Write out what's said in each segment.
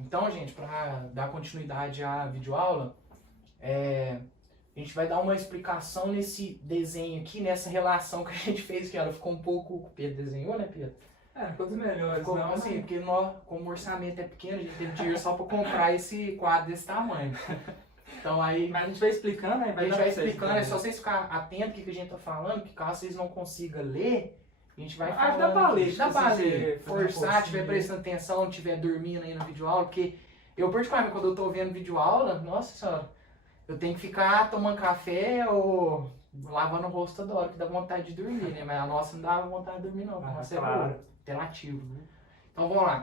Então, gente, para dar continuidade à videoaula, a gente vai dar uma explicação nesse desenho aqui, nessa relação que a gente fez, que ela ficou um pouco... O Pedro desenhou, né, Pedro? Ficou dos melhores, Ficou, não, assim, mas... porque nós, como o orçamento é pequeno, a gente teve dinheiro só para comprar esse quadro desse tamanho. Então aí... Mas a gente vai explicando, né? A gente vai explicando, é só vocês ficarem atentos ao que a gente tá falando, que caso vocês não consigam ler, a gente vai falando. Dá pra ler, dá pra se ler. você Forçar, estiver prestando atenção, não estiver dormindo aí na videoaula, porque eu, particularmente, quando eu tô vendo videoaula, nossa senhora, eu tenho que ficar tomando café ou lavando o rosto toda hora, que dá vontade de dormir, né? Mas a nossa não dá vontade de dormir, não, porque a nossa é boa, interativo. Então vamos lá.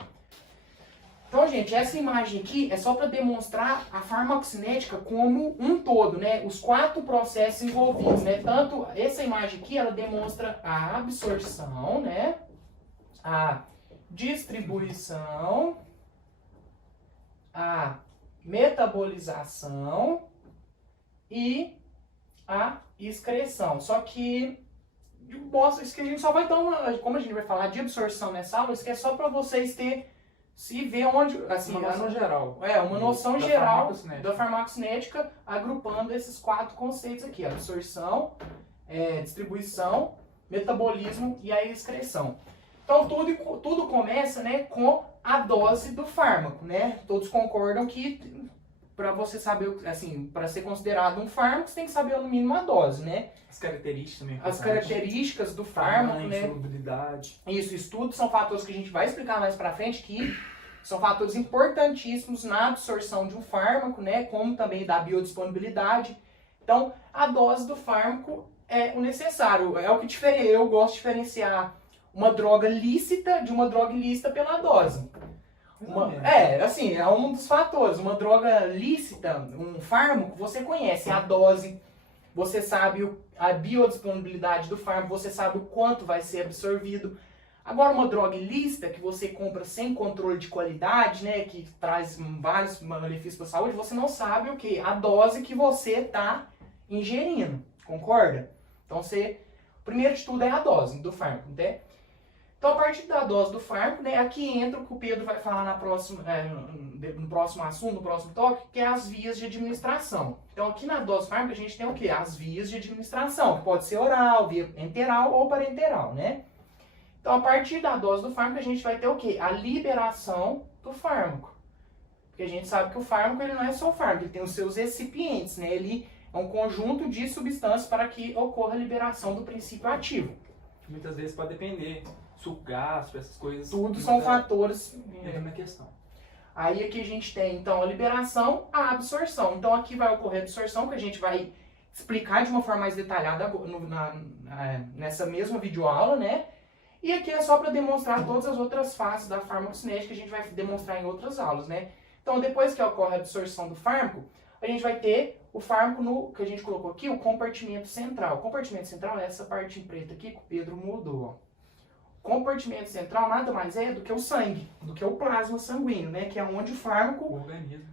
Então, gente, essa imagem aqui é só para demonstrar a farmacocinética como um todo, né? Os 4 processos envolvidos, né? Tanto essa imagem aqui, ela demonstra a absorção, né? A distribuição, a metabolização e a excreção. Só que isso que a gente só vai dar uma... Como a gente vai falar de absorção nessa aula, isso aqui é só para vocês terem... Se vê onde, assim, uma noção geral. Uma noção geral da farmacocinética, agrupando esses 4 conceitos aqui: absorção, distribuição, metabolismo e a excreção. Então tudo começa, né, com a dose do fármaco, né? Todos concordam que para você saber, assim, para ser considerado um fármaco, você tem que saber no mínimo a dose, né? As características também. As características do fármaco, né? Solubilidade. Isso tudo são fatores que a gente vai explicar mais pra frente, que são fatores importantíssimos na absorção de um fármaco, né? Como também da biodisponibilidade. Então, a dose do fármaco é o necessário. É o que eu gosto de diferenciar uma droga lícita de uma droga ilícita pela dose. É um dos fatores. Uma droga lícita, um fármaco, você conhece a dose, você sabe a biodisponibilidade do fármaco, você sabe o quanto vai ser absorvido. Agora, uma droga ilícita que você compra sem controle de qualidade, né, que traz vários malefícios para a saúde, você não sabe o que? A dose que você está ingerindo, concorda? Então, o primeiro de tudo é a dose do fármaco, né? Então, a partir da dose do fármaco, né, aqui entra o que o Pedro vai falar no próximo assunto, no próximo toque, que é as vias de administração. Então, aqui na dose do fármaco, a gente tem o quê? As vias de administração, que pode ser oral, via enteral ou parenteral, né? Então, a partir da dose do fármaco, a gente vai ter o quê? A liberação do fármaco. Porque a gente sabe que o fármaco, ele não é só o fármaco, ele tem os seus recipientes, né? Ele é um conjunto de substâncias para que ocorra a liberação do princípio ativo. Muitas vezes pode depender... suco gástrico, essas coisas. Tudo são fatores. Na questão. Aí aqui a gente tem então a liberação, a absorção. Então aqui vai ocorrer a absorção, que a gente vai explicar de uma forma mais detalhada nessa mesma videoaula, né? E aqui é só para demonstrar todas as outras fases da farmacocinética que a gente vai demonstrar em outras aulas, né? Então depois que ocorre a absorção do fármaco, a gente vai ter o fármaco que a gente colocou aqui, o compartimento central. O compartimento central é essa parte em preto aqui que o Pedro mudou, ó. Compartimento central nada mais é do que o sangue, do que o plasma sanguíneo, né? Que é onde o fármaco o organismo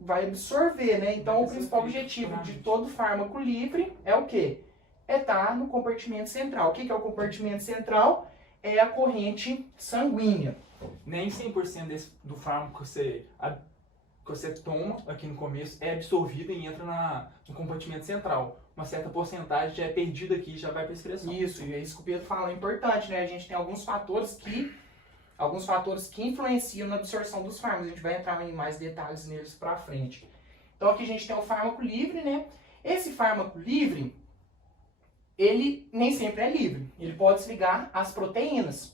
vai absorver, né? Então o principal objetivo de todo fármaco livre é o quê? É estar no compartimento central. O que é o compartimento central? É a corrente sanguínea. Nem 100% do fármaco que você toma aqui no começo é absorvido e entra no compartimento central. Uma certa porcentagem já é perdida aqui e já vai para a excreção. Isso, e é isso que o Pedro fala, é importante, né? A gente tem alguns fatores que influenciam na absorção dos fármacos. A gente vai entrar em mais detalhes neles para frente. Então aqui a gente tem o fármaco livre, né? Esse fármaco livre, ele nem sempre é livre. Ele pode se ligar às proteínas,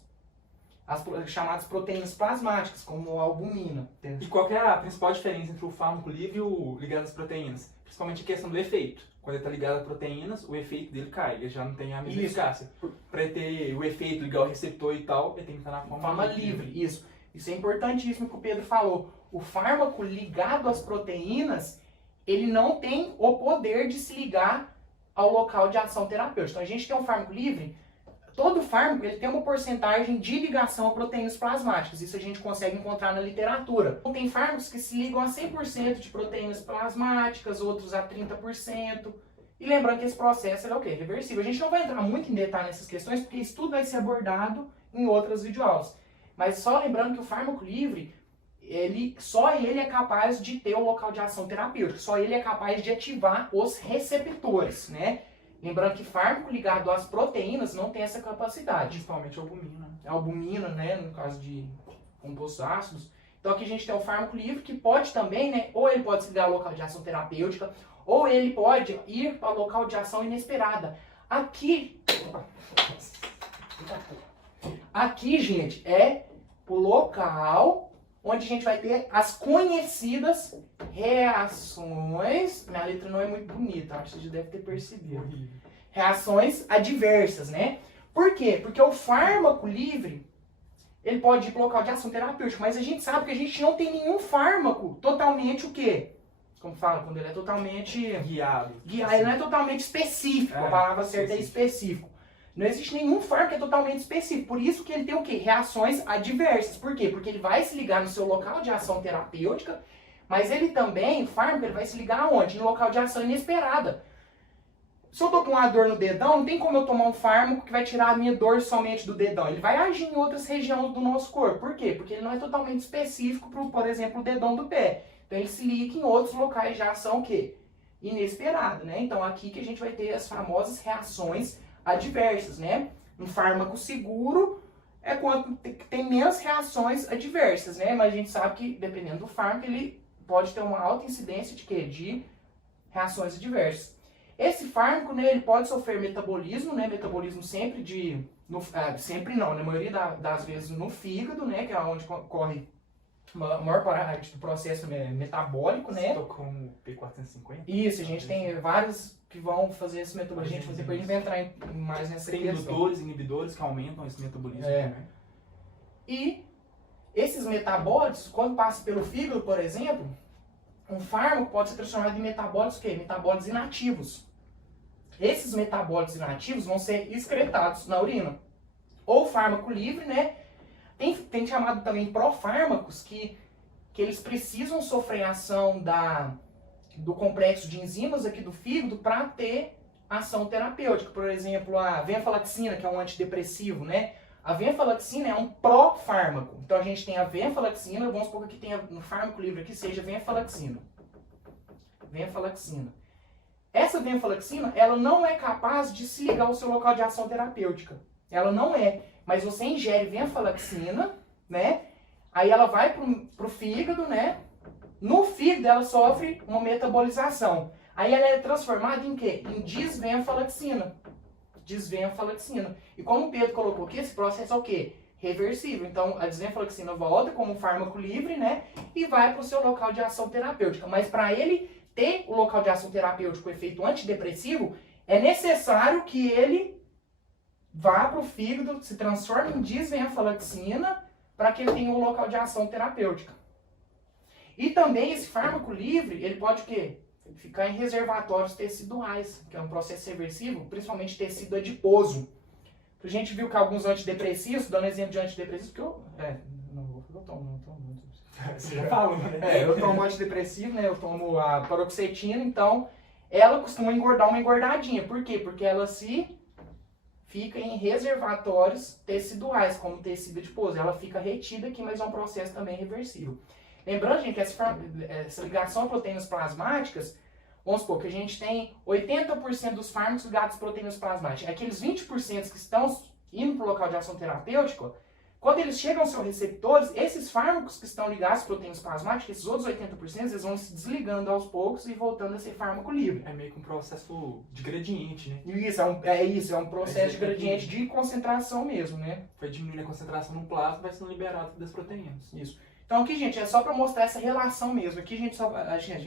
as chamadas proteínas plasmáticas, como a albumina. E qual que é a principal diferença entre o fármaco livre e o ligado às proteínas? Principalmente a questão do efeito. Quando ele está ligado a proteínas, o efeito dele cai, ele já não tem a mesma eficácia. Para ter o efeito, ligar o receptor e tal, ele tem que estar na forma livre. Isso é importantíssimo que o Pedro falou. O fármaco ligado às proteínas, ele não tem o poder de se ligar ao local de ação terapêutica. Então a gente tem um fármaco livre, todo fármaco ele tem uma porcentagem de ligação a proteínas plasmáticas. Isso a gente consegue encontrar na literatura. Então, tem fármacos que se ligam a 100% de proteínas plasmáticas, outros a 30%. E lembrando que esse processo é o quê? Reversível. A gente não vai entrar muito em detalhe nessas questões, porque isso tudo vai ser abordado em outras videoaulas. Mas só lembrando que o fármaco livre, só ele é capaz de ter o local de ação terapêutica, só ele é capaz de ativar os receptores, né? Lembrando que fármaco ligado às proteínas não tem essa capacidade. Principalmente a albumina. A albumina, né, no caso de compostos ácidos. Então aqui a gente tem o fármaco livre que pode também, né, ou ele pode se ligar ao local de ação terapêutica, ou ele pode ir para o local de ação inesperada. Aqui, gente, é o local onde a gente vai ter as conhecidas reações. Minha letra não é muito bonita, acho que você já deve ter percebido. Reações adversas, né? Por quê? Porque o fármaco livre, ele pode ir para o local de ação terapêutica, mas a gente sabe que a gente não tem nenhum fármaco totalmente o quê? Como fala, quando ele é totalmente guiado. Ele não é totalmente específico, a palavra certa é específico. Não existe nenhum fármaco que é totalmente específico. Por isso que ele tem o quê? Reações adversas. Por quê? Porque ele vai se ligar no seu local de ação terapêutica, mas ele também, o fármaco, ele vai se ligar aonde? No local de ação inesperada. Se eu tô com uma dor no dedão, não tem como eu tomar um fármaco que vai tirar a minha dor somente do dedão. Ele vai agir em outras regiões do nosso corpo. Por quê? Porque ele não é totalmente específico para, por exemplo, o dedão do pé. Então ele se liga em outros locais de ação o quê? Inesperada, né? Então aqui que a gente vai ter as famosas reações adversas, né? Um fármaco seguro é quando tem menos reações adversas, né? Mas a gente sabe que, dependendo do fármaco, ele pode ter uma alta incidência de quê? De reações adversas. Esse fármaco, né, ele pode sofrer metabolismo, né? Metabolismo sempre sempre não, na maioria das vezes no fígado, né? Que é onde corre a maior parte do processo metabólico, né? Você tocou um P450? Isso, a gente tem vários que vão fazer esse metabolismo. Depois a gente vai entrar mais nessa questão. Tem indutores e inibidores que aumentam esse metabolismo também. E esses metabólitos, quando passam pelo fígado, por exemplo, um fármaco pode ser transformado em metabólitos o quê? Metabólitos inativos. Esses metabólitos inativos vão ser excretados na urina. Ou fármaco livre, né? Tem chamado também profármacos que eles precisam sofrer ação do complexo de enzimas aqui do fígado para ter ação terapêutica. Por exemplo, a venlafaxina, que é um antidepressivo, né? A venlafaxina é um profármaco. Então a gente tem a venlafaxina, vamos supor que aqui tenha no fármaco livre aqui seja venlafaxina. Venlafaxina. Essa venlafaxina, ela não é capaz de se ligar ao seu local de ação terapêutica. Ela não é. Mas você ingere venlafaxina, né? Aí ela vai pro fígado, né? No fígado ela sofre uma metabolização. Aí ela é transformada em quê? Em desvenlafaxina. Desvenlafaxina. E como o Pedro colocou aqui, esse processo é o quê? Reversível. Então a desvenlafaxina volta como um fármaco livre, né? E vai para o seu local de ação terapêutica. Mas para ele ter o local de ação terapêutico, o efeito antidepressivo, é necessário que ele vá para o fígado, se transforme em desvenlafaxina, para que ele tenha um local de ação terapêutica. E também esse fármaco livre, ele pode o quê? Ficar em reservatórios teciduais, que é um processo reversível, principalmente tecido adiposo. A gente viu que alguns antidepressivos, dando exemplo de antidepressivos, que eu não tomo muito. Você já falou, né? Eu tomo antidepressivo, né? Eu tomo a paroxetina, então ela costuma engordar uma engordadinha. Por quê? Porque ela fica em reservatórios teciduais, como tecido adiposo. Ela fica retida aqui, mas é um processo também reversível. Lembrando, gente, que essa ligação a proteínas plasmáticas, vamos supor que a gente tem 80% dos fármacos ligados a proteínas plasmáticas. Aqueles 20% que estão indo para o local de ação terapêutica, quando eles chegam aos seus receptores, esses fármacos que estão ligados a proteínas plasmáticas, esses outros 80%, eles vão se desligando aos poucos e voltando a ser fármaco livre. É meio que um processo de gradiente, né? Isso, é um processo de gradiente de concentração mesmo, né? Vai diminuindo a concentração no plasma, vai sendo liberado das proteínas. Isso. Então aqui, gente, é só para mostrar essa relação mesmo. Aqui a gente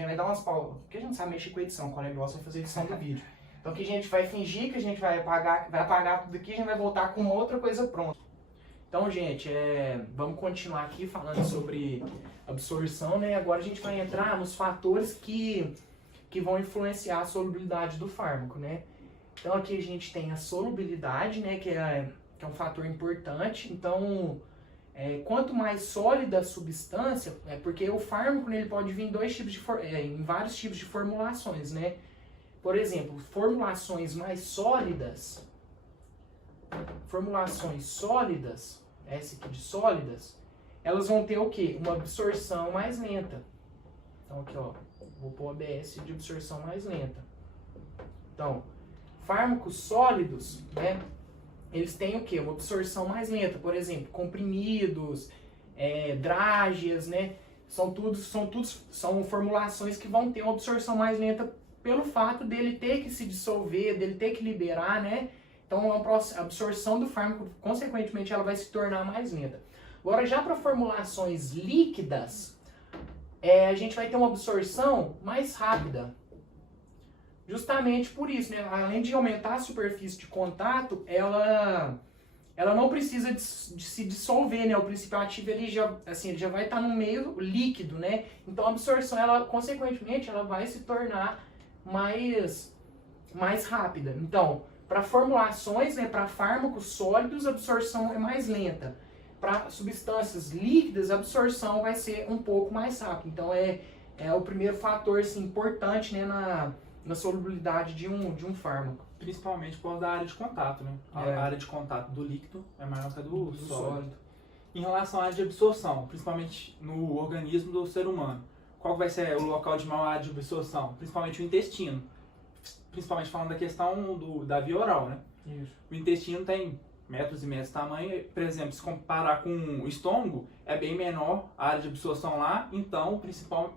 vai dar umas pausas, porque a gente sabe mexer com edição, quando ele gosta de fazer edição do vídeo. Então aqui a gente vai fingir que a gente vai apagar tudo aqui e a gente vai voltar com outra coisa pronta. Então, gente, vamos continuar aqui falando sobre absorção, né? Agora a gente vai entrar nos fatores que vão influenciar a solubilidade do fármaco, né? Então aqui a gente tem a solubilidade, né? Que é um fator importante. Então, quanto mais sólida a substância, porque o fármaco, né, ele pode vir em vários tipos de formulações, né? Por exemplo, formulações sólidas, essa aqui de sólidas, elas vão ter o quê? Uma absorção mais lenta. Então aqui, ó, vou pôr ABS de absorção mais lenta. Então, fármacos sólidos, né, eles têm o quê? Uma absorção mais lenta. Por exemplo, comprimidos, drágeas, né, são formulações que vão ter uma absorção mais lenta pelo fato dele ter que se dissolver, dele ter que liberar, né? Então, a absorção do fármaco, consequentemente, ela vai se tornar mais lenta. Agora, já para formulações líquidas, a gente vai ter uma absorção mais rápida. Justamente por isso, né? Além de aumentar a superfície de contato, ela não precisa de se dissolver, né? O princípio ativo ele já vai estar no meio líquido, né? Então, a absorção, ela, consequentemente, ela vai se tornar mais rápida. Então, para formulações, né, para fármacos sólidos, a absorção é mais lenta. Para substâncias líquidas, a absorção vai ser um pouco mais rápida. Então, é o primeiro fator assim, importante, né, na solubilidade de um fármaco. Principalmente por causa da área de contato, né? A área de contato do líquido é maior que a do sólido. Em relação à área de absorção, principalmente no organismo do ser humano, qual vai ser o local de maior área de absorção? Principalmente o intestino. Principalmente falando da questão da via oral, né? Isso. O intestino tem metros e metros de tamanho. Por exemplo, se comparar com o estômago, é bem menor a área de absorção lá. Então, o principal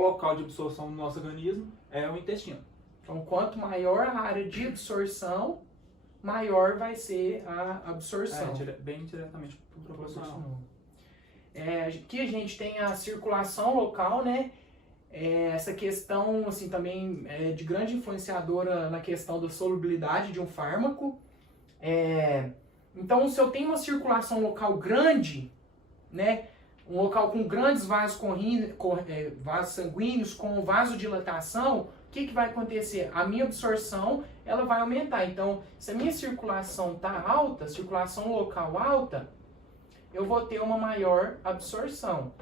local de absorção do nosso organismo é o intestino. Então, quanto maior a área de absorção, maior vai ser a absorção. Bem diretamente proporcional. Aqui a gente tem a circulação local, né? Essa questão, assim, também é de grande influenciadora na questão da solubilidade de um fármaco. Então, se eu tenho uma circulação local grande, né? Um local com grandes vasos sanguíneos, com vasodilatação, o que vai acontecer? A minha absorção, ela vai aumentar. Então, se a minha circulação está alta, circulação local alta, eu vou ter uma maior absorção.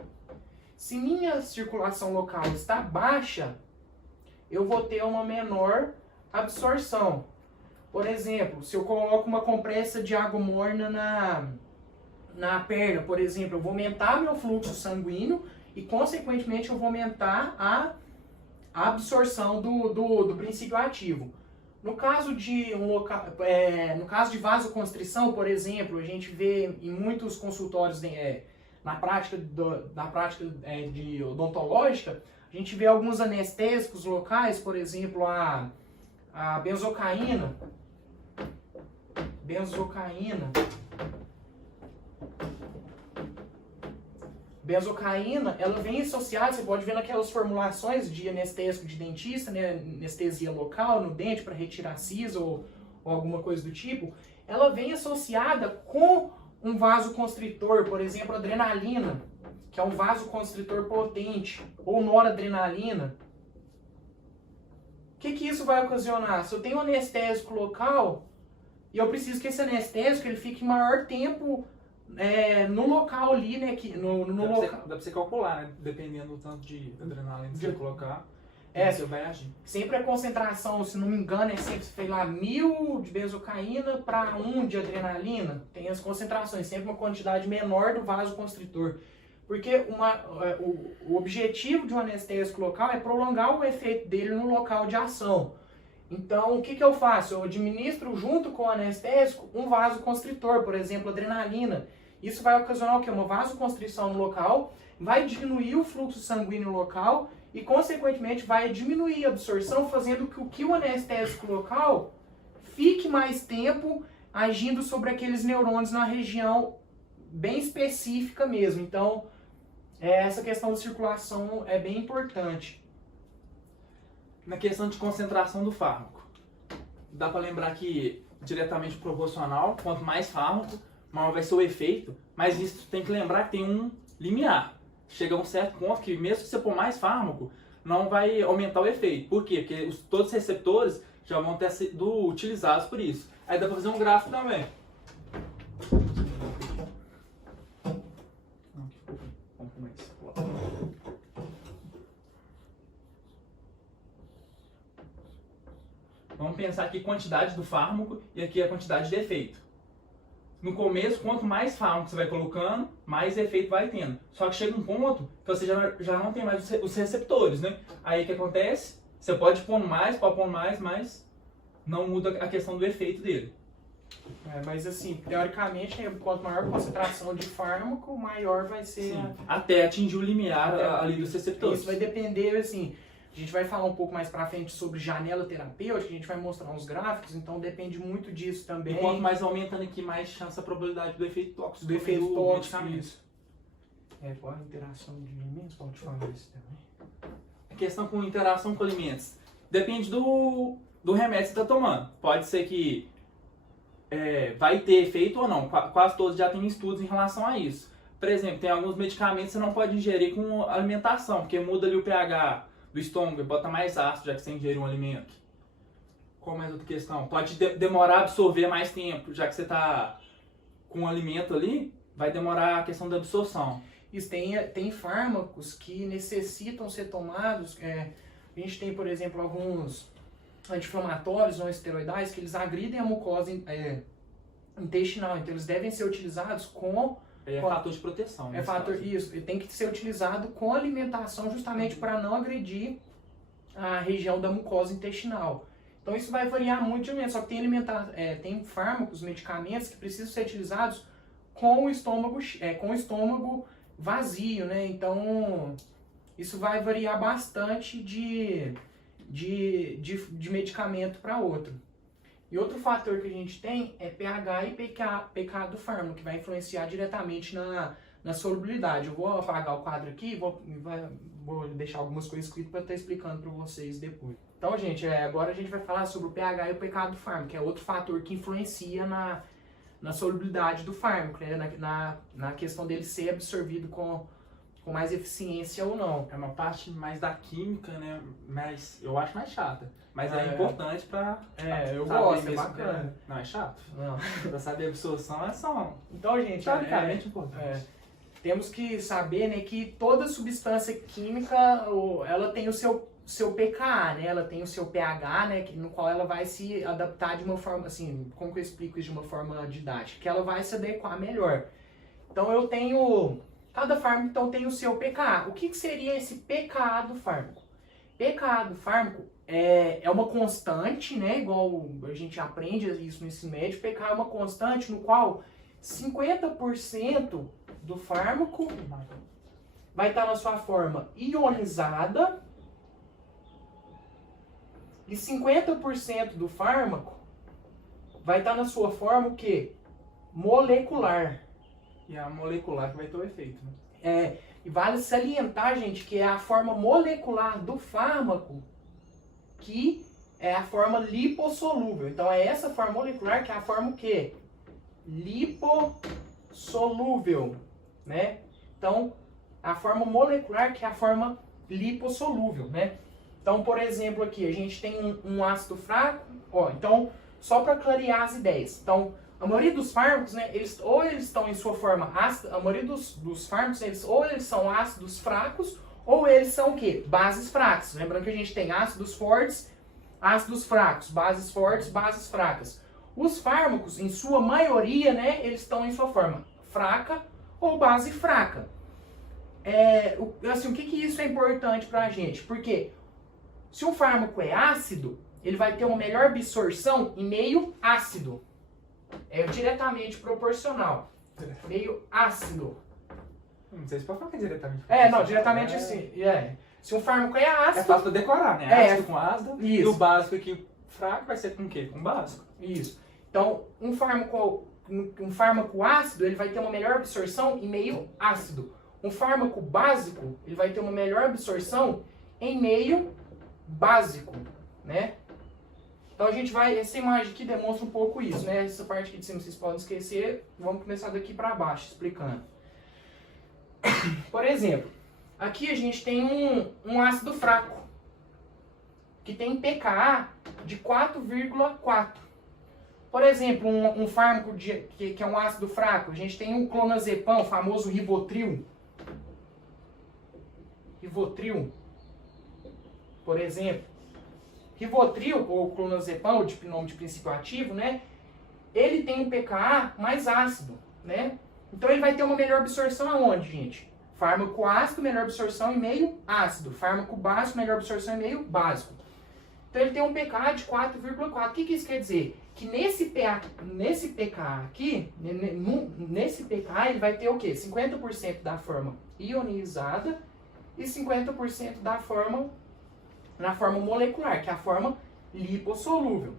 Se minha circulação local está baixa, eu vou ter uma menor absorção. Por exemplo, se eu coloco uma compressa de água morna na perna, por exemplo, eu vou aumentar meu fluxo sanguíneo e, consequentemente, eu vou aumentar a absorção do princípio ativo. No caso de vasoconstrição, por exemplo, a gente vê em muitos consultórios na prática de odontológica, a gente vê alguns anestésicos locais, por exemplo, a benzocaína. Benzocaína, ela vem associada, você pode ver naquelas formulações de anestésico de dentista, né, anestesia local no dente para retirar siso ou alguma coisa do tipo, ela vem associada com um vasoconstritor, por exemplo, adrenalina, que é um vasoconstritor potente, ou noradrenalina. O que isso vai ocasionar? Se eu tenho um anestésico local e eu preciso que esse anestésico ele fique maior tempo no local ali, né? Dá pra você calcular, né? Dependendo do tanto de adrenalina que você colocar, você vai agir. Sempre a concentração, se não me engano, é sempre, sei lá, 1000 de benzocaína para 1 de adrenalina. Tem as concentrações, sempre uma quantidade menor do vasoconstritor. Porque o objetivo de um anestésico local é prolongar o efeito dele no local de ação. Então, o que eu faço? Eu administro junto com o anestésico um vasoconstritor, por exemplo, adrenalina. Isso vai ocasionar o quê? Uma vasoconstrição no local, vai diminuir o fluxo sanguíneo local e, consequentemente, vai diminuir a absorção, fazendo com que o anestésico local fique mais tempo agindo sobre aqueles neurônios na região bem específica mesmo. Então, essa questão da circulação é bem importante. Na questão de concentração do fármaco, dá para lembrar que diretamente proporcional, quanto mais fármaco, maior vai ser o efeito, mas isso tem que lembrar que tem um limiar. Chega a um certo ponto que mesmo que você pôr mais fármaco, não vai aumentar o efeito. Por quê? Porque todos os receptores já vão ter sido utilizados por isso. Aí dá para fazer um gráfico também. Vamos pensar aqui quantidade do fármaco e aqui a quantidade de efeito. No começo, quanto mais fármaco você vai colocando, mais efeito vai tendo. Só que chega um ponto que você já não tem mais os receptores, né? Aí o que acontece? Você pode pôr mais, mas não muda a questão do efeito dele. Mas assim, teoricamente, quanto maior a concentração de fármaco, maior vai ser... Sim, até atingir o limiar ali dos receptores. Isso vai depender, assim, a gente vai falar um pouco mais pra frente sobre janela terapêutica, a gente vai mostrar uns gráficos, então depende muito disso também. E quanto mais aumentando aqui, mais chance a probabilidade do efeito tóxico. Do efeito tóxico, medicamento. isso. Qual a interação de alimentos? Pode falar isso também. A questão com interação com alimentos. Depende do remédio que você está tomando. Pode ser que vai ter efeito ou não. Quase todos já têm estudos em relação a isso. Por exemplo, tem alguns medicamentos que você não pode ingerir com alimentação, porque muda ali o pH do estômago e bota mais ácido, já que você ingere um alimento. Qual mais outra questão? Pode demorar a absorver mais tempo, já que você está com um alimento ali, vai demorar a questão da absorção. Isso, tem fármacos que necessitam ser tomados. A gente tem, por exemplo, alguns anti-inflamatórios não esteroidais que eles agridem a mucosa intestinal, então eles devem ser utilizados com... fator de proteção. Isso, ele tem que ser utilizado com alimentação justamente para não agredir a região da mucosa intestinal. Então isso vai variar muito de alimento, só que tem fármacos, medicamentos que precisam ser utilizados com o estômago vazio, né? Então isso vai variar bastante de medicamento para outro. E outro fator que a gente tem é pH e pK do fármaco, que vai influenciar diretamente na solubilidade. Eu vou apagar o quadro aqui e vou deixar algumas coisas escritas para estar explicando para vocês depois. Então, gente, agora a gente vai falar sobre o pH e o pK do fármaco, que é outro fator que influencia na solubilidade do fármaco, né? na questão dele ser absorvido com mais eficiência ou não. É uma parte mais da química, né? Mas eu acho mais chata. Mas é importante pra... eu gosto, é bacana. Não, é chato. Não. Pra saber a absorção é só... Então, gente, teoricamente importante. Temos que saber, né, que toda substância química, ela tem o seu pKa, né? Ela tem o seu pH, né? No qual ela vai se adaptar de uma forma, assim, como que eu explico isso de uma forma didática? Que ela vai se adequar melhor. Então eu tenho... Cada fármaco, então, tem o seu pKa. O que seria esse pKa do fármaco? pKa do fármaco é uma constante, né? Igual a gente aprende isso no ensino médio. pKa é uma constante no qual 50% do fármaco vai estar na sua forma ionizada e 50% do fármaco vai estar na sua forma o quê? Molecular. E é a molecular que vai ter o efeito, né? E vale salientar, gente, que é a forma molecular do fármaco que é a forma lipossolúvel. Então é essa forma molecular que é a forma o quê? Lipossolúvel, né? Então, a forma molecular que é a forma lipossolúvel, né? Então, por exemplo, aqui a gente tem um ácido fraco, então, só para clarear as ideias. Então, a maioria dos fármacos, né, eles estão em sua forma ácida, a maioria dos fármacos, eles são ácidos fracos, ou eles são o quê? Bases fracas. Lembrando que a gente tem ácidos fortes, ácidos fracos, bases fortes, bases fracas. Os fármacos, em sua maioria, né, eles estão em sua forma fraca ou base fraca. Assim, o que isso é importante pra gente? Porque se um fármaco é ácido, ele vai ter uma melhor absorção em meio ácido. É diretamente proporcional. Meio ácido. Não sei se pode falar que é diretamente. Diretamente assim. Se um fármaco é ácido... É fácil de decorar, né? Ácido com ácido. Isso. E o básico aqui, fraco, vai ser com o quê? Com básico. Isso. Então, um fármaco ácido, ele vai ter uma melhor absorção em meio ácido. Um fármaco básico, ele vai ter uma melhor absorção em meio básico, né? Então a gente vai, essa imagem aqui demonstra um pouco isso, né? Essa parte aqui de cima vocês podem esquecer. Vamos começar daqui para baixo, explicando. Por exemplo, aqui a gente tem um ácido fraco, que tem pKa de 4,4. Por exemplo, um fármaco que é um ácido fraco, a gente tem um clonazepam, o famoso Rivotril. Rivotril, por exemplo. Rivotril, ou clonazepam, o nome de princípio ativo, né? Ele tem um pKa mais ácido, né? Então ele vai ter uma melhor absorção aonde, gente? Fármaco ácido, melhor absorção em meio ácido. Fármaco básico, melhor absorção em meio básico. Então ele tem um pKa de 4,4. O que isso quer dizer? Que nesse pKa aqui, nesse pKa ele vai ter o quê? 50% da forma ionizada e 50% da forma na forma molecular, que é a forma lipossolúvel.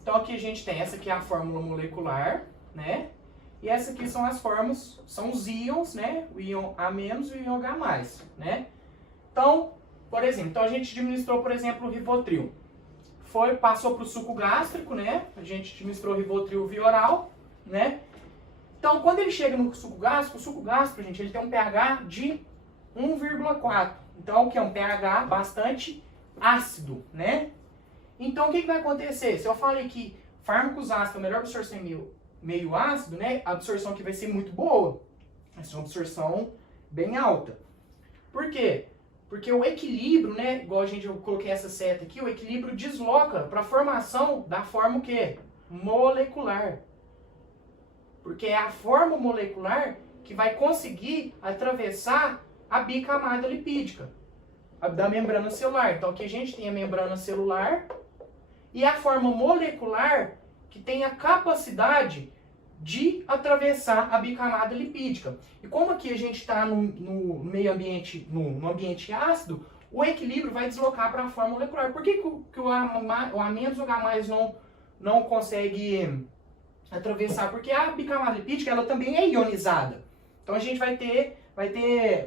Então aqui a gente tem, essa aqui é a fórmula molecular, né? E essa aqui são as formas, são os íons, né? O íon A- e o íon H+, né? Então, por exemplo, então a gente administrou, por exemplo, o Rivotril. Passou para o suco gástrico, né? A gente administrou o Rivotril via oral, né? Então, quando ele chega no suco gástrico, gente, ele tem um pH de 1,4. Então, que é um pH bastante ácido, né? Então, o que vai acontecer? Se eu falei que fármacos ácidos é a melhor absorção em meio ácido, né? A absorção aqui vai ser muito boa. Vai ser uma absorção bem alta. Por quê? Porque o equilíbrio, né? Igual eu coloquei essa seta aqui, o equilíbrio desloca para a formação da forma o quê? Molecular. Porque é a forma molecular que vai conseguir atravessar a bicamada lipídica da membrana celular. Então aqui a gente tem a membrana celular e a forma molecular que tem a capacidade de atravessar a bicamada lipídica. E como aqui a gente está no meio ambiente, no ambiente ácido, o equilíbrio vai deslocar para a forma molecular. Por que o A- o H- não consegue atravessar? Porque a bicamada lipídica ela também é ionizada. Então a gente vai ter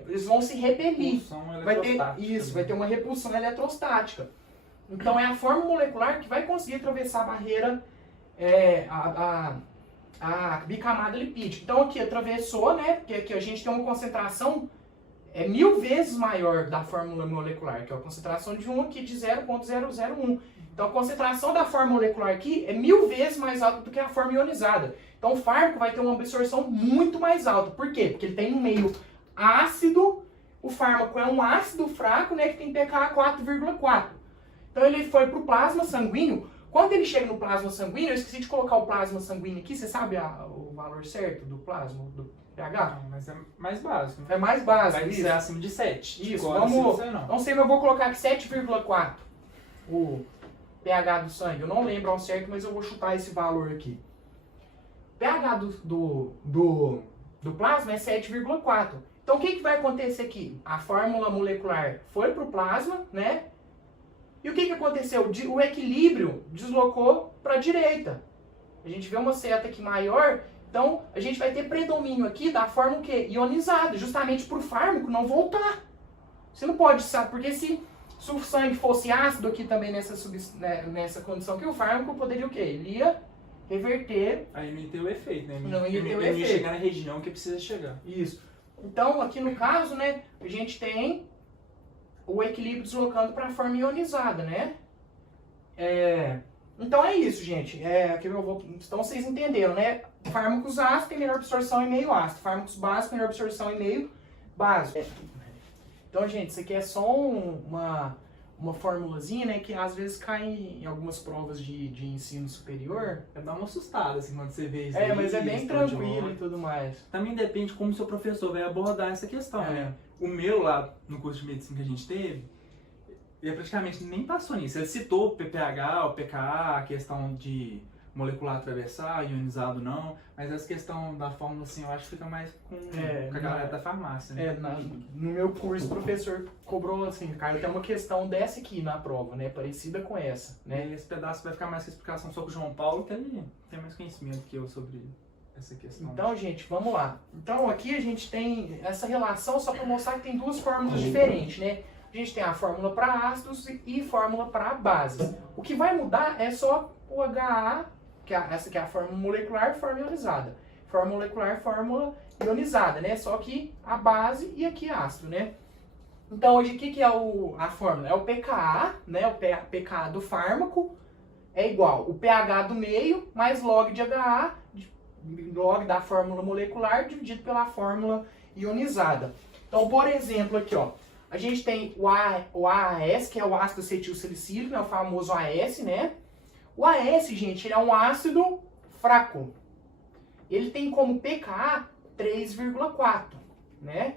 eles vão se repelir. Vai ter uma repulsão eletrostática. Então é a forma molecular que vai conseguir atravessar a barreira, a bicamada lipídica. Então aqui atravessou, né? Porque aqui a gente tem uma concentração 1000 vezes maior da fórmula molecular, que é a concentração de 1 aqui de 0,001. Então a concentração da forma molecular aqui é 1000 vezes mais alta do que a forma ionizada. Então o fármaco vai ter uma absorção muito mais alta. Por quê? Porque ele tem um meio ácido, o fármaco é um ácido fraco, né, que tem pKa 4,4. Então ele foi para o plasma sanguíneo. Quando ele chega no plasma sanguíneo, eu esqueci de colocar o plasma sanguíneo aqui, você sabe o valor certo do plasma, do pH? Não, mas é mais básico. É mais básico, Vai ser acima de 7. Isso, Agora, vamos, se você não sei, mas eu vou colocar aqui 7,4 o pH do sangue. Eu não lembro ao certo, mas eu vou chutar esse valor aqui. pH do plasma é 7,4. Então o que vai acontecer aqui? A fórmula molecular foi para o plasma, né? E o que aconteceu? O equilíbrio deslocou para a direita. A gente vê uma seta aqui maior, então a gente vai ter predomínio aqui da forma o quê? Ionizada, justamente para o fármaco não voltar. Você não pode, sabe? Porque se o sangue fosse ácido aqui também nessa condição aqui, o fármaco poderia o quê? Ele ia reverter. Aí não ia ter o efeito, né? Não ia ter o Ele efeito. ia chegar na região que precisa chegar. Isso. Então, aqui no caso, né, a gente tem o equilíbrio deslocando para a forma ionizada, né? Então é isso, gente. Então vocês entenderam, né? Fármacos ácidos tem melhor absorção em meio ácido. Fármacos básicos, melhor absorção em meio básico. Então, gente, isso aqui é só uma formulazinha, né? Que às vezes cai em algumas provas de ensino superior. Dá uma assustada, assim, quando você vê isso. Mas é bem tranquilo e tudo mais. Também depende como o seu professor vai abordar essa questão, né? O meu lá, no curso de medicina que a gente teve, ele praticamente nem passou nisso. Ele citou o PPH, o pKa, a questão de molecular atravessar, ionizado não, mas essa questão da fórmula, assim, eu acho que fica mais com a galera da farmácia, né? No meu curso, o professor cobrou assim, cara, tem uma questão dessa aqui na prova, né, parecida com essa, né? Esse pedaço vai ficar mais com a explicação sobre o João Paulo, que ele tem mais conhecimento que eu sobre essa questão. Então, gente, vamos lá. Então, aqui a gente tem essa relação só para mostrar que tem duas fórmulas diferentes, né? A gente tem a fórmula para ácidos e fórmula para bases. O que vai mudar é só o HA, essa que é a fórmula molecular, fórmula ionizada. Fórmula molecular, fórmula ionizada, né? Só que a base e aqui ácido, né? Então, hoje, o que é a fórmula? É o pKa, né? O pKa do fármaco é igual o pH do meio mais log de HA, log da fórmula molecular dividido pela fórmula ionizada. Então, por exemplo, aqui, ó, a gente tem o AAS, que é o ácido acetil salicílico, né? O famoso AS, né? O AS, gente, ele é um ácido fraco. Ele tem como pKa 3,4, né?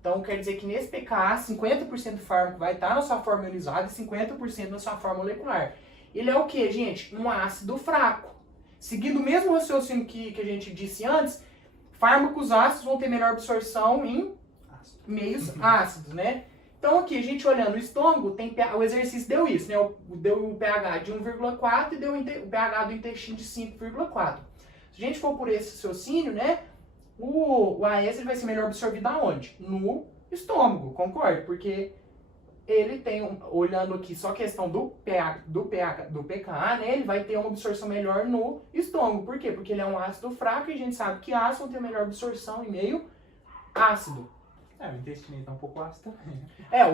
Então, quer dizer que nesse pKa, 50% do fármaco vai estar na sua forma ionizada e 50% na sua forma molecular. Ele é o que, gente? Um ácido fraco. Seguindo o mesmo raciocínio que a gente disse antes, fármacos ácidos vão ter melhor absorção em meios ácidos, né? Então, aqui, a gente olhando o estômago, o exercício deu isso, né? Deu o pH de 1,4 e deu o pH do intestino de 5,4. Se a gente for por esse raciocínio, né? O AS ele vai ser melhor absorvido aonde? No estômago, concordo? Porque ele tem, olhando aqui só a questão do pKa, né? Ele vai ter uma absorção melhor no estômago. Por quê? Porque ele é um ácido fraco e a gente sabe que ácido tem melhor absorção em meio ácido. O intestino tá um pouco ácido também.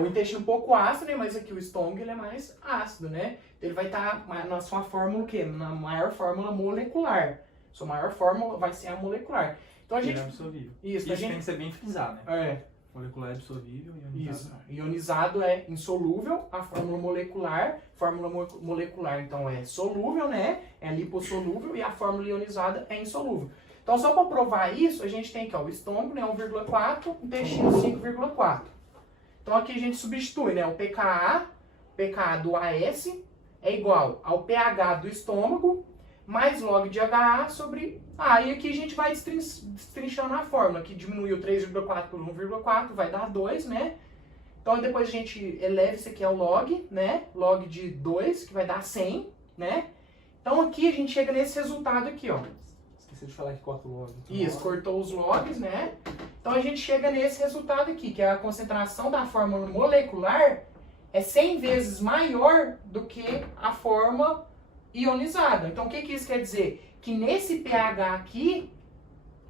O intestino um pouco ácido, né? Mas aqui o estômago ele é mais ácido, né? Então ele vai estar na sua fórmula o quê? Na maior fórmula molecular. Sua maior fórmula vai ser a molecular. Então a gente... Ele é absorvível. Isso, tem que ser bem frisado, né? Molecular é absorvível e ionizado. Isso. Ionizado é insolúvel, a fórmula molecular então é solúvel, né? É lipossolúvel e a fórmula ionizada é insolúvel. Então só para provar isso, a gente tem aqui, ó, o estômago, né, 1,4, intestino 5,4. Então aqui a gente substitui, né, o pKa do AS é igual ao pH do estômago mais log de HA sobre A. E aqui a gente vai destrinchando a fórmula, que diminuiu 3,4 por 1,4, vai dar 2, né? Então depois a gente eleva isso aqui ao log, né? Log de 2, que vai dar 100, né? Então aqui a gente chega nesse resultado aqui, ó. Esqueci de falar que corta o log. Isso, cortou os logs, né? Então a gente chega nesse resultado aqui, que a concentração da fórmula molecular é 100 vezes maior do que a forma ionizada. Então o que isso quer dizer? Que nesse pH aqui,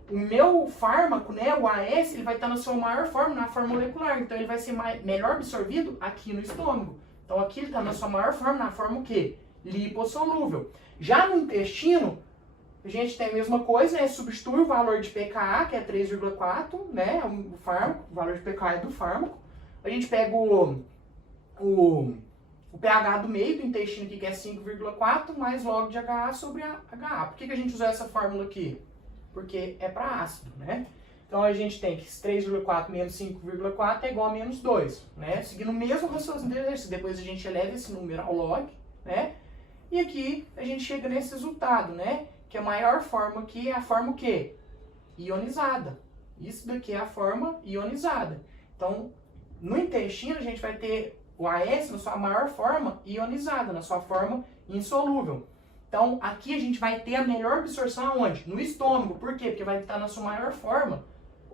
o meu fármaco, né, o AS, ele vai estar na sua maior forma, na forma molecular. Então ele vai ser melhor absorvido aqui no estômago. Então aqui ele está na sua maior forma, na forma o quê? Lipossolúvel. Já no intestino, a gente tem a mesma coisa, né? Substitui o valor de pKa, que é 3,4, né? O fármaco, o valor de pKa é do fármaco. A gente pega o pH do meio do intestino aqui, que é 5,4, mais log de HA sobre a HA. Por que a gente usou essa fórmula aqui? Porque é para ácido, né? Então a gente tem que 3,4 menos 5,4 é igual a menos 2, né? Seguindo o mesmo raciocínio do exercício. Depois a gente eleva esse número ao log, né? E aqui a gente chega nesse resultado, né? Que a maior forma aqui é a forma o quê? Ionizada. Isso daqui é a forma ionizada. Então, no intestino a gente vai ter o AS na sua maior forma ionizada, na sua forma insolúvel. Então, aqui a gente vai ter a melhor absorção aonde? No estômago. Por quê? Porque vai estar na sua maior forma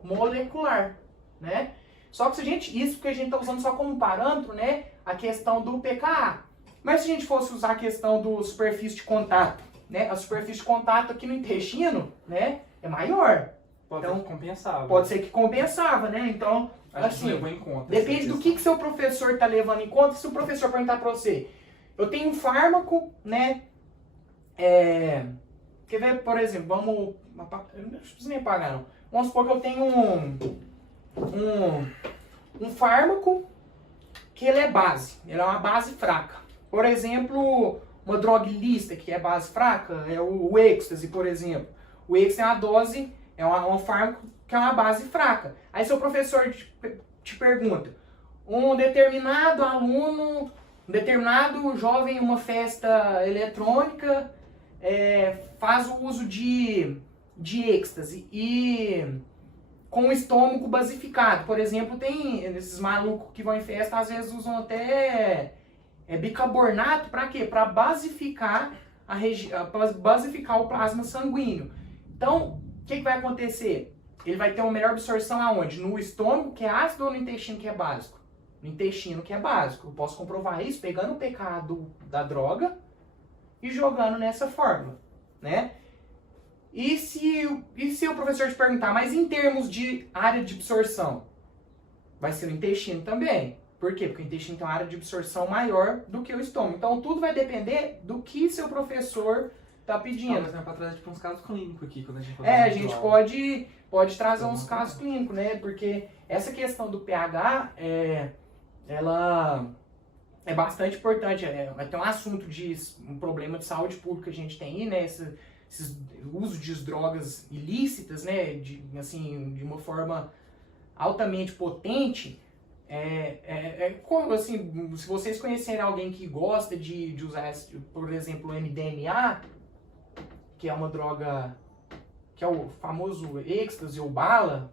molecular, né? Só que se a gente, isso que a gente está usando só como parâmetro, né? A questão do pKa. Mas se a gente fosse usar a questão do superfície de contato, né? A superfície de contato aqui no intestino, né? É maior. Pode Então, ser que compensava. Pode ser que compensava, né? Então, assim, levou em conta depende do que seu professor está levando em conta. Se o professor perguntar para você, eu tenho um fármaco, né? Quer ver, por exemplo, vamos... Eu não preciso nem apagar, não. Vamos supor que eu tenho um fármaco que ele é base. Ele é uma base fraca. Por exemplo, uma droga ilícita que é base fraca é o êxtase, por exemplo. O êxtase é uma dose, um fármaco que é uma base fraca. Aí seu professor te pergunta, um determinado aluno, um determinado jovem em uma festa eletrônica faz o uso de êxtase e com o estômago basificado. Por exemplo, tem esses malucos que vão em festa, às vezes usam até bicarbonato, para quê? Para basificar basificar o plasma sanguíneo. Então, o que vai acontecer? Ele vai ter uma melhor absorção aonde? No estômago, que é ácido, ou no intestino, que é básico? No intestino, que é básico. Eu posso comprovar isso pegando o pKa da droga e jogando nessa fórmula, né? E se o professor te perguntar, mas em termos de área de absorção? Vai ser o intestino também. Por quê? Porque o intestino tem uma área de absorção maior do que o estômago. Então, tudo vai depender do que seu professor tá pedindo. Mas para trazer tipo uns casos clínicos aqui, quando a gente a gente pode trazer uns casos clínicos, né? Porque essa questão do pH, ela é bastante importante. Vai ter um assunto de um problema de saúde pública que a gente tem aí, né? o uso de drogas ilícitas, né, assim, de uma forma altamente potente, como, assim, se vocês conhecerem alguém que gosta de usar, por exemplo, o MDMA, que é uma droga, que é o famoso êxtase ou bala,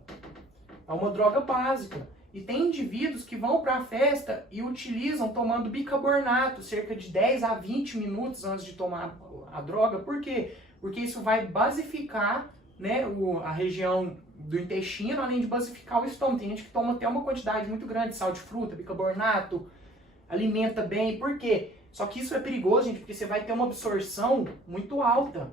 é uma droga básica. E tem indivíduos que vão para a festa e utilizam tomando bicarbonato cerca de 10 a 20 minutos antes de tomar a droga. Por quê? Porque isso vai basificar, né, a região do intestino, além de basificar o estômago. Tem gente que toma até uma quantidade muito grande de sal de fruta, bicarbonato, alimenta bem. Por quê? Só que isso é perigoso, gente, porque você vai ter uma absorção muito alta.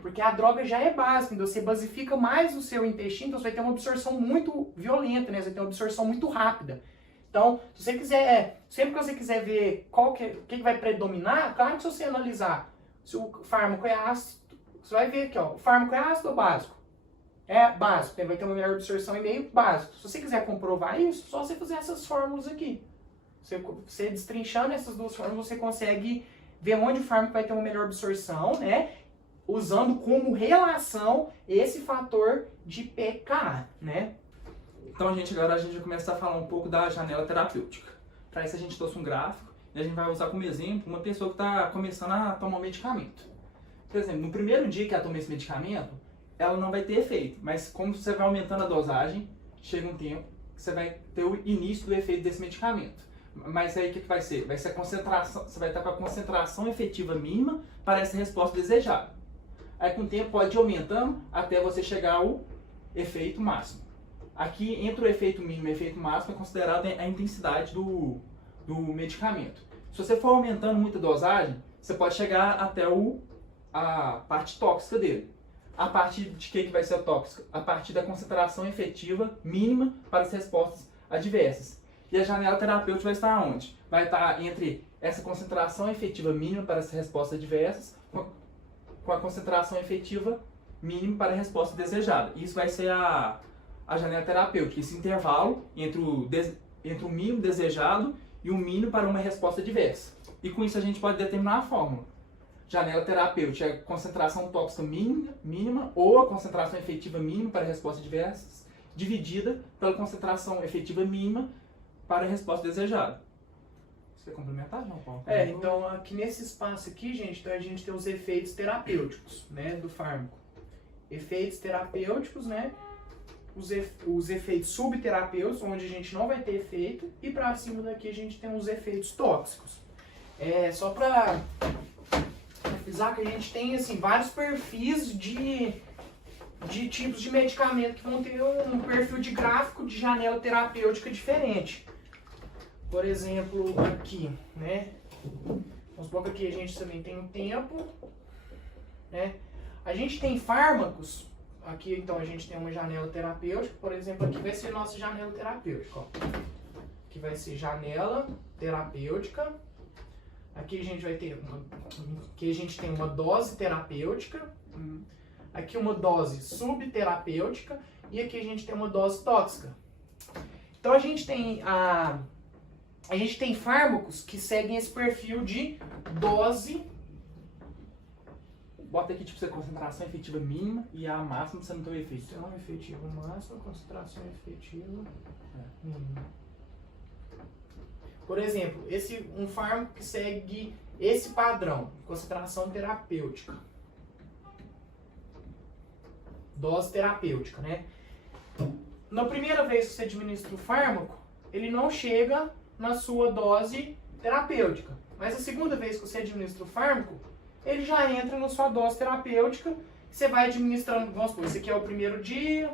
Porque a droga já é básica, então você basifica mais o seu intestino, então você vai ter uma absorção muito violenta, né? Você vai ter uma absorção muito rápida. Então, se você quiser, sempre que você quiser ver o que vai predominar, claro que se você analisar se o fármaco é ácido, você vai ver aqui, ó, o fármaco é ácido ou básico? É básico, então vai ter uma melhor absorção e meio básico. Se você quiser comprovar isso, só você fazer essas fórmulas aqui. Você destrinchando essas duas fórmulas, você consegue ver onde o fármaco vai ter uma melhor absorção, né? Usando como relação esse fator de pKa, né? Então, gente, agora a gente vai começar a falar um pouco da janela terapêutica. Para isso a gente trouxe um gráfico e a gente vai usar como exemplo uma pessoa que está começando a tomar um medicamento. Por exemplo, no primeiro dia que ela toma esse medicamento, ela não vai ter efeito, mas como você vai aumentando a dosagem, chega um tempo que você vai ter o início do efeito desse medicamento. Mas aí o que vai ser? Vai ser a concentração, você vai estar com a concentração efetiva mínima para essa resposta desejada. Aí com o tempo pode ir aumentando até você chegar ao efeito máximo. Aqui, entre o efeito mínimo e o efeito máximo, é considerado a intensidade do medicamento. Se você for aumentando muita dosagem, você pode chegar até a parte tóxica dele. A partir de que vai ser tóxico? A partir da concentração efetiva mínima para as respostas adversas. E a janela terapêutica vai estar onde? Vai estar entre essa concentração efetiva mínima para as respostas adversas com a concentração efetiva mínima para a resposta desejada. Isso vai ser a janela terapêutica, esse intervalo entre o mínimo desejado e o mínimo para uma resposta adversa. E com isso a gente pode determinar a fórmula. Janela terapêutica é a concentração tóxica mínima ou a concentração efetiva mínima para respostas adversas, dividida pela concentração efetiva mínima para a resposta desejada. Você quer complementar, João Paulo? Então aqui nesse espaço aqui, gente, então a gente tem os efeitos terapêuticos, né, do fármaco. Efeitos terapêuticos, né, os efeitos subterapêuticos, onde a gente não vai ter efeito, e para cima daqui a gente tem os efeitos tóxicos. Só para frisar que a gente tem assim, vários perfis de tipos de medicamento que vão ter um perfil de gráfico de janela terapêutica diferente. Por exemplo, aqui, né? Vamos supor que aqui a gente também tem um tempo, né? A gente tem fármacos, aqui então a gente tem uma janela terapêutica, por exemplo, aqui vai ser nossa janela terapêutica, ó. Aqui vai ser janela terapêutica. Aqui a gente vai ter aqui a gente tem uma dose terapêutica, aqui uma dose subterapêutica e aqui a gente tem uma dose tóxica. Então a gente tem fármacos que seguem esse perfil de dose. Bota aqui tipo a concentração efetiva mínima e a máxima você não tem o efeito. Concentração efetiva máxima, concentração efetiva mínima. Por exemplo, um fármaco que segue esse padrão, concentração terapêutica. Dose terapêutica, né? Na primeira vez que você administra o fármaco, ele não chega na sua dose terapêutica. Mas a segunda vez que você administra o fármaco, ele já entra na sua dose terapêutica. Você vai administrando, vamos supor, esse aqui é o primeiro dia,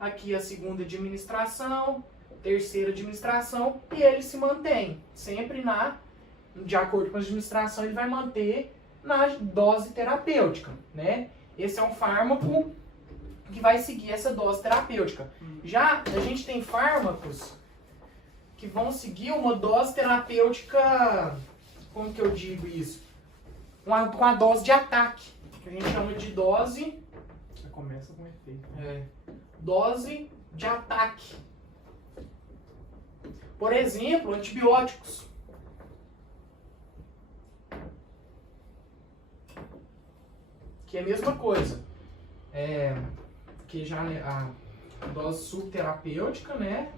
aqui a segunda administração, terceira administração, e ele se mantém sempre de acordo com a administração, ele vai manter na dose terapêutica, né? Esse é um fármaco que vai seguir essa dose terapêutica. Já a gente tem fármacos que vão seguir uma dose terapêutica, como que eu digo isso? Com a dose de ataque, que a gente chama de dose... Já começa com efeito. Dose de ataque. Por exemplo, antibióticos. que é a mesma coisa. Que já a dose subterapêutica, né?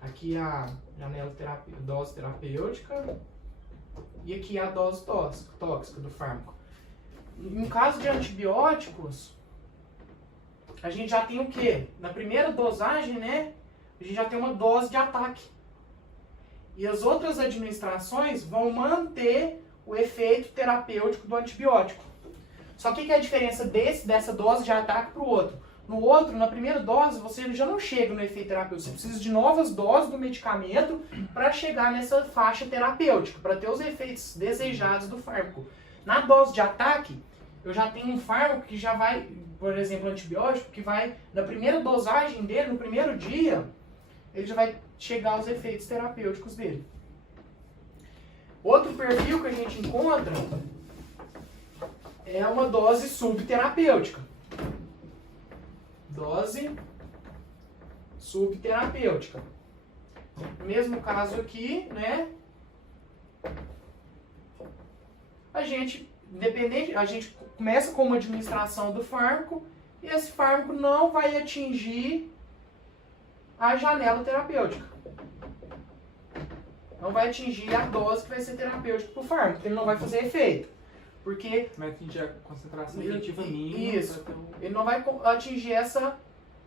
Aqui a dose terapêutica e aqui a dose tóxica do fármaco. No caso de antibióticos, a gente já tem o quê? Na primeira dosagem, né? A gente já tem uma dose de ataque. E as outras administrações vão manter o efeito terapêutico do antibiótico. Só que é a diferença dessa dose de ataque para o outro? No outro, na primeira dose, você já não chega no efeito terapêutico. Você precisa de novas doses do medicamento para chegar nessa faixa terapêutica, para ter os efeitos desejados do fármaco. Na dose de ataque, eu já tenho um fármaco que já vai, por exemplo, antibiótico, que vai, na primeira dosagem dele, no primeiro dia, ele já vai chegar aos efeitos terapêuticos dele. Outro perfil que a gente encontra é uma dose subterapêutica. Dose subterapêutica. Mesmo caso aqui, né? A gente começa com uma administração do fármaco e esse fármaco não vai atingir a janela terapêutica. Não vai atingir a dose que vai ser terapêutica para o fármaco, ele não vai fazer efeito. Porque vai atingir a concentração efetiva mínima. Isso. Ele não vai atingir essa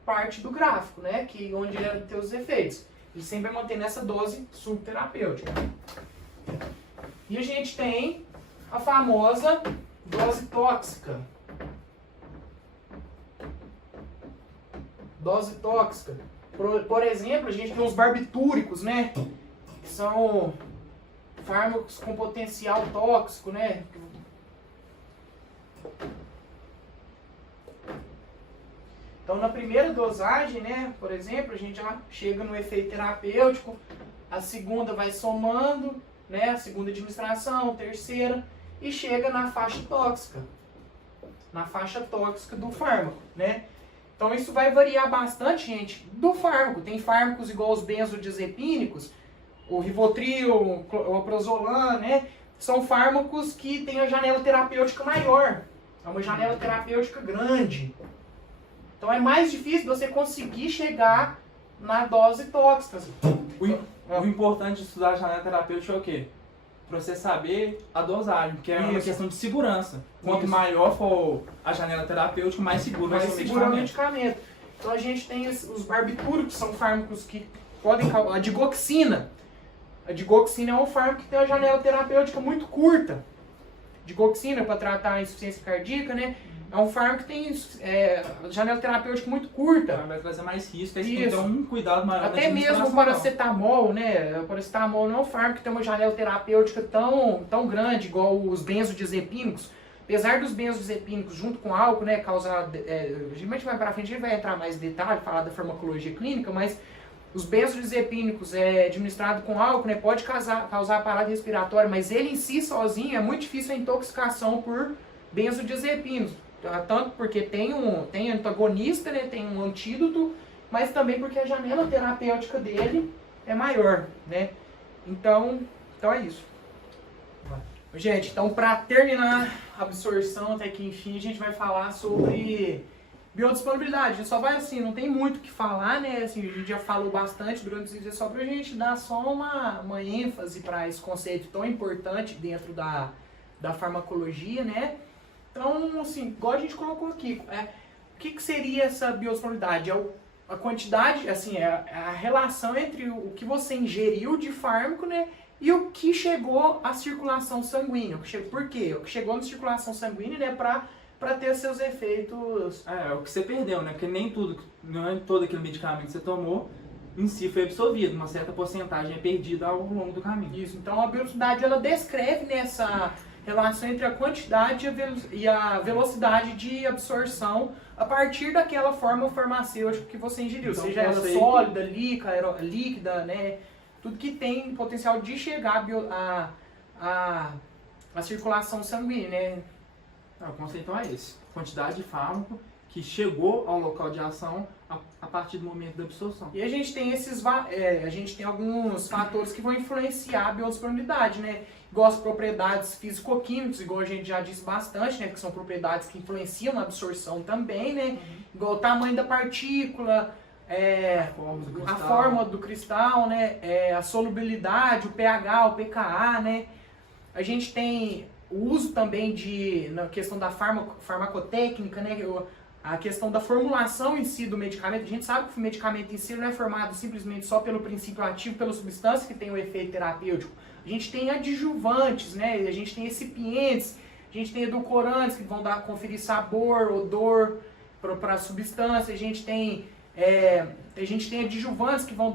parte do gráfico, né? Onde ele vai ter os efeitos. Ele sempre vai manter nessa dose subterapêutica. E a gente tem a famosa dose tóxica. Dose tóxica. Por exemplo, a gente tem os barbitúricos, né? Que são fármacos com potencial tóxico, né? Então, na primeira dosagem, né, por exemplo, a gente já chega no efeito terapêutico, a segunda vai somando, né, a segunda administração, terceira, e chega na faixa tóxica do fármaco, né. Então, isso vai variar bastante, gente, do fármaco. Tem fármacos igual os benzodiazepínicos, o Rivotril, o Alprazolam, né, são fármacos que têm a janela terapêutica maior. É uma janela terapêutica grande. Então é mais difícil você conseguir chegar na dose tóxica. O importante de estudar a janela terapêutica é o quê? Para você saber a dosagem, que é uma questão de segurança. Quanto maior for a janela terapêutica, mais seguro vai ser o medicamento. Então a gente tem os barbitúricos, que são fármacos que podem causar. A digoxina. A digoxina é um fármaco que tem uma janela terapêutica muito curta. Digoxina para tratar a insuficiência cardíaca, né? É um fármaco que tem janela terapêutica muito curta. Vai trazer mais risco, aí então um cuidado maior. Até mesmo o paracetamol, né? O paracetamol não é um fármaco que tem uma janela terapêutica tão grande, igual os benzodiazepínicos. Apesar dos benzodiazepínicos, junto com álcool, né, causar... geralmente mais pra frente a gente vai entrar mais em detalhe, falar da farmacologia clínica, mas os benzodiazepínicos administrado com álcool, né, pode causar parada respiratória, mas ele em si sozinho é muito difícil a intoxicação por benzodiazepínicos. Tanto porque tem antagonista, né, tem um antídoto, mas também porque a janela terapêutica dele é maior, né? Então é isso. Gente, então para terminar a absorção até que enfim, a gente vai falar sobre biodisponibilidade. A gente só vai assim, não tem muito o que falar, né? Assim, a gente já falou bastante durante esse vídeo, só pra gente dar só uma ênfase para esse conceito tão importante dentro da farmacologia, né? Então, assim, igual a gente colocou aqui, o que seria essa biodisponibilidade? É a quantidade, assim, a relação entre o que você ingeriu de fármaco, né, e o que chegou à circulação sanguínea. Por quê? O que chegou na circulação sanguínea, né, para ter seus efeitos... É o que você perdeu, né, porque não é todo aquele medicamento que você tomou em si foi absorvido, uma certa porcentagem é perdida ao longo do caminho. Isso, então a biodisponibilidade, ela descreve nessa relação entre a quantidade e a velocidade de absorção a partir daquela forma farmacêutica que você ingeriu, então, seja ela sólida, líquida, né? Tudo que tem potencial de chegar à circulação sanguínea, né? O conceito é esse. Quantidade de fármaco que chegou ao local de ação a partir do momento da absorção. E a gente tem a gente tem alguns fatores que vão influenciar a biodisponibilidade, né? Igual as propriedades físico-químicas, igual a gente já disse bastante, né? Que são propriedades que influenciam na absorção também, né? Igual o tamanho da partícula, a forma do cristal, né? A solubilidade, o pH, o pKa, né? A gente tem o uso também na questão da farmacotécnica, né? A questão da formulação em si do medicamento. A gente sabe que o medicamento em si não é formado simplesmente só pelo princípio ativo, pela substância que tem o efeito terapêutico. A gente tem adjuvantes, né? A gente tem recipientes, a gente tem edulcorantes que vão conferir sabor, odor para a substância. A gente tem adjuvantes que vão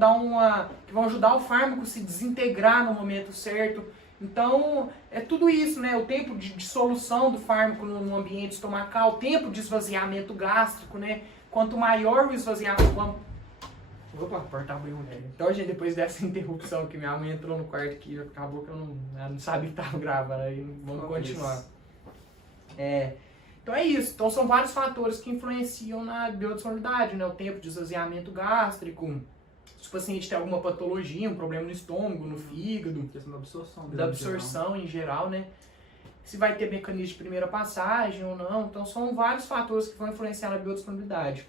que vão ajudar o fármaco a se desintegrar no momento certo. Então, é tudo isso, né? O tempo de dissolução do fármaco no ambiente estomacal, o tempo de esvaziamento gástrico, né? Quanto maior o esvaziamento... Opa, a porta abriu, né? Então, gente, depois dessa interrupção que minha mãe entrou no quarto aqui, acabou que ela não sabia que estava gravando, aí vamos continuar. Então é isso. Então são vários fatores que influenciam na biodisponibilidade, né? O tempo de esvaziamento gástrico, se o paciente tem alguma patologia, um problema no estômago, no fígado, questão da absorção em geral, né? Se vai ter mecanismo de primeira passagem ou não. Então são vários fatores que vão influenciar na biodisponibilidade.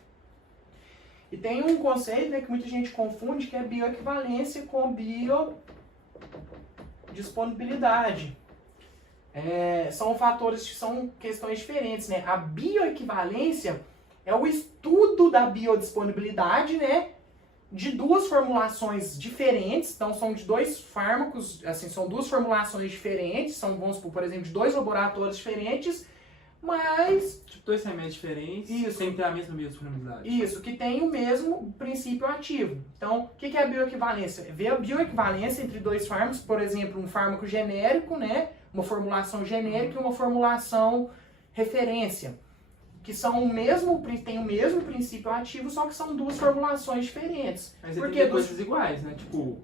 E tem um conceito, né, que muita gente confunde, que é bioequivalência com biodisponibilidade. São fatores, são questões diferentes, né? A bioequivalência é o estudo da biodisponibilidade, né, de duas formulações diferentes. Então são de dois fármacos, assim, são duas formulações diferentes, vamos supor, por exemplo, de dois laboratórios diferentes, mas... Tipo, dois remédios diferentes, isso, sem ter a mesma biodisponibilidade. Isso, que tem o mesmo princípio ativo. Então, o que é a bioequivalência? Ver a bioequivalência entre dois fármacos, por exemplo, um fármaco genérico, né? Uma formulação genérica e uma formulação referência, que têm o mesmo princípio ativo, só que são duas formulações diferentes. Mas tem coisas iguais, né? Tipo...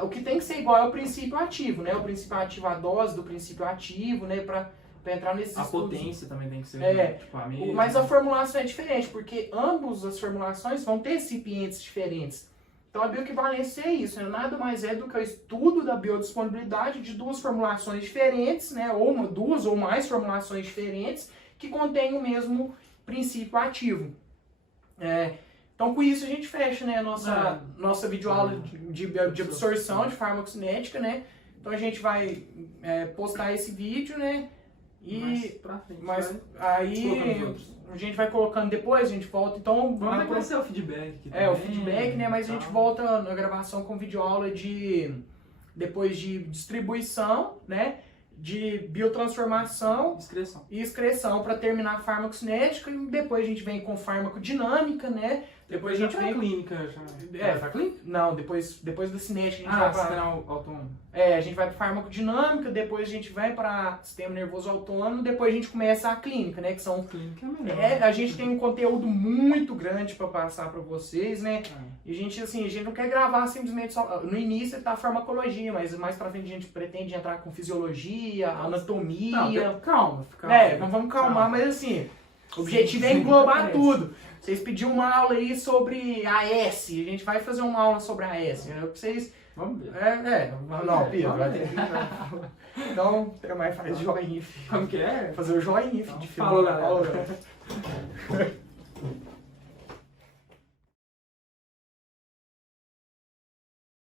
o que tem que ser igual é o princípio ativo, né? O princípio ativo, a dose do princípio ativo, né? Para entrar nesses estudos. Potência também tem que ser tipo, a mesma. Mas a formulação é diferente, porque ambas as formulações vão ter recipientes diferentes. Então a bioequivalência é isso, né? Nada mais é do que o estudo da biodisponibilidade de duas formulações diferentes, né? Ou duas ou mais formulações diferentes que contêm o mesmo princípio ativo. Então com isso a gente fecha, né, a nossa videoaula de absorção de farmacocinética, né? Então a gente vai postar esse vídeo, né? Aí a gente vai colocando depois, a gente volta, então... Vamos agradecer o feedback aqui o feedback, né, mas a gente volta na gravação com videoaula depois de distribuição, né, de biotransformação e excreção para terminar a farmacocinética, e depois a gente vem com farmacodinâmica, né, depois a gente vem... clínica já. Pra clínica? Não, depois da cinética a gente vai para autônomo. a gente vai para farmacodinâmica, depois a gente vai para sistema nervoso autônomo, depois a gente começa a clínica, né, que são... Clínica é melhor. A gente tem um conteúdo muito grande para passar para vocês, né, e a gente não quer gravar simplesmente só... No início tá a farmacologia, mas mais para frente a gente pretende entrar com fisiologia, anatomia... Não, calma. Vamos calmar, mas assim, o objetivo é englobar tudo. Vocês pediram uma aula aí sobre AS, a gente vai fazer uma aula sobre AS, né? Vocês... Vamos ver. Não, Pedro, vai ter que... Então, faz joinha, filho. Como que é? Fazer o joinha, filho, de filme. Falou, galera.